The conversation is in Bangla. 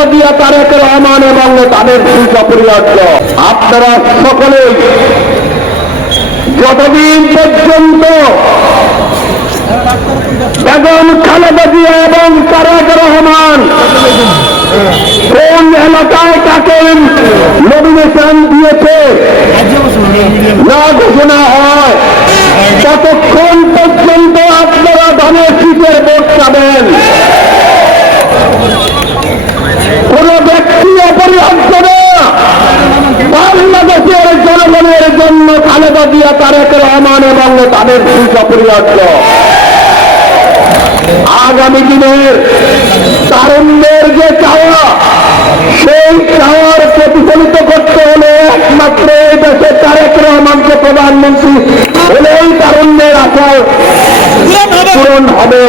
খালেদা জিয়া, তারেক রহমান এবং তাদের সুপরিবার্য। আপনারা সকলেই যতদিন পর্যন্ত বেগম খালেদা জিয়া এবং তারেক রহমান কোন এলাকায় কাকে নমিনেশন দিয়েছে না ঘোষণা হয়, ততক্ষণ পর্যন্ত আপনারা ধানের শীতের ভোট পাবেন। কোন ব্যক্তি অপরিহার্য না, বাংলাদেশের জনগণের জন্য খালেদা জিয়া, তারেক রহমান এবং তাদের সুপরিবার্য। আগামী দিনের তারুণ্যের যে চাওয়া, সেই চাওয়ার প্রতিফলিত করতে হলে একমাত্র এই দেশে তারেক রহমানকে প্রধানমন্ত্রী হলেই তারুণ্যের আশা পূরণ হবে।